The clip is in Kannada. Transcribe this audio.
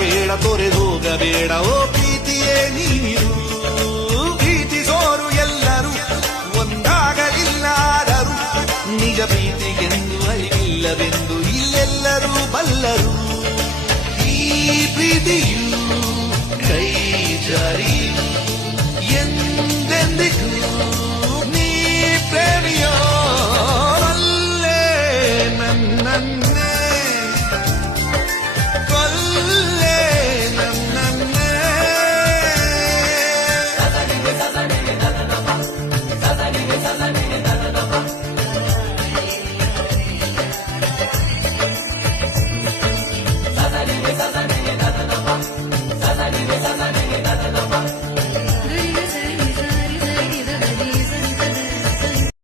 ಬೇಡ, ತೊರೆದು ಹೋಗಬೇಡ ಓ ಪ್ರೀತಿಯೇ ನೀರು, ಪ್ರೀತಿಸೋರು ಎಲ್ಲರೂ ಒಂದಾಗಲಿಲ್ಲಾದರು ನಿಜ ಪ್ರೀತಿಗೆಂದು ಅರಿವಿಲ್ಲವೆಂದು ಇಲ್ಲೆಲ್ಲರೂ ಬಲ್ಲರು. ಈ ಪ್ರೀತಿಯು ಕೈ ಜಾರಿ.